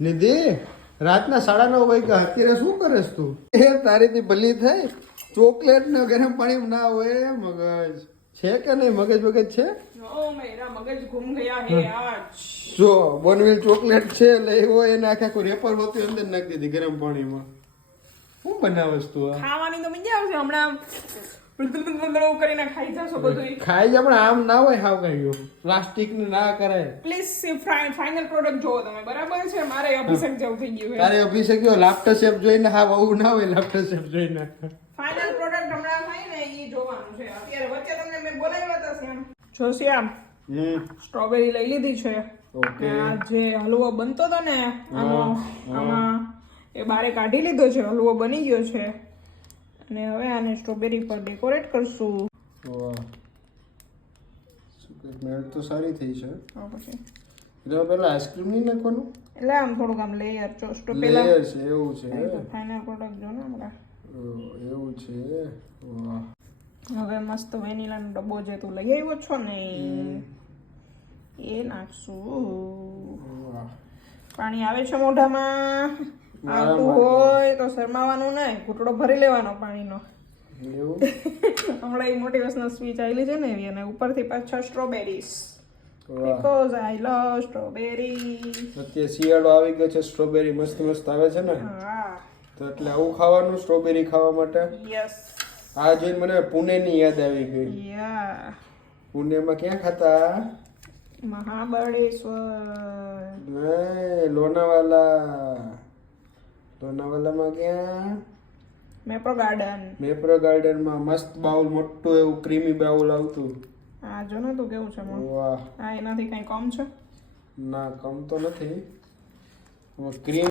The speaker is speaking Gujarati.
નિધિ રાતના 9:30 વાગ્યા અત્યારે શું કરેસ તું? એ તારીથી ભલી થાય ચોકલેટ ને ગરમ પાણી ના હોય મગજ છે કે નહીં? મગજ છે? ઓ મેરા મગજ ઘૂમ ગયા હે આજ. જો બોનવીલ ચોકલેટ છે લઈ હોય એને આખા રેપર હોતી અંદર નાખી દીધી ગરમ પાણીમાં. શું બનાવસ તું? આ ખાવાની તો મજા આવશે હમણાં કરીને ખાઈ જશો બધું. ખાઈ જ પણ આમ ના હોય હાવ કઈ પ્લાસ્ટિક ને ના કરાય. પ્લીઝ ફાઇનલ પ્રોડક્ટ જોવો તમે, બરાબર છે? મારે અભિષેક જેવું થઈ ગયું છે. તારે અભિષેક લાફ્ટર શેફ જોઈને હા આવું ના હોય. લાફ્ટર શેફ જોઈને ફાઇનલ પ્રોડક્ટ હમણાં થાય ને એ જોવાનું છે. અત્યારે વચ્ચે તમને મેં બોલાવ્યા હતા શ્યામ. જો શ્યામ, સ્ટ્રોબેરી લઈ લીધી છે. ઓકે. આ જે હલવો બનતો હતો ને આમાં એ બારે કાઢી લીધો છે. હલવો બની ગયો છે અને હવે આને સ્ટ્રોબેરી પર ડેકોરેટ કરશું. વાહ, સ્મેલ તો સારી થઈ છે. પછી એટલે પેલા આઈસ્ક્રીમ નહીં નાખવાનું? એટલે આમ થોડુંક આમ લેયર પેલા લેયર છે એવું છે. ફાઇનલ પ્રોડક્ટ જો ને હમણાં એવું છે. વાહ, હવે મસ્ત વેનીલાનો ડબ્બો જે તું લઈ આવ્યો છો ને એ નાખશું. વાહ. પાણી આવે છે મોઢામાં. આવતું હોય તો શરમાવાનું નહીં, ઘૂંટડો ભરી લેવાનો પાણીનો. એવું હમણાં એ મોટિવેશનલ સ્પીચ આવેલી છે ને એવી, અને ઉપરથી પાછા સ્ટ્રોબેરીઝ. વાહ. Because I love strawberry. અત્યારે શિયાળો આવી ગયો છે, સ્ટ્રોબેરી મસ્ત મસ્ત આવે છે ને, હા તો એટલે આવું ખાવાનું સ્ટ્રોબેરી ખાવા માટે. યસ. આ જોઈને મને પુણેની યાદ આવી ગઈ. યા પુણેમાં ક્યાં ખાતા? મહાબળેશ્વર. નહીં, લોનાવાલામાં ક્યાં? મેપ્રો ગાર્ડન. મેપ્રો ગાર્ડનમાં મસ્ત બાઉલ, મોટું એવું ક્રીમી બાઉલ આવતું. આ જો ને તું કેવું છે મોં. વાહ. આ એનાથી કઈ કમ છે? ના કમ તો નથી. ક્રીમ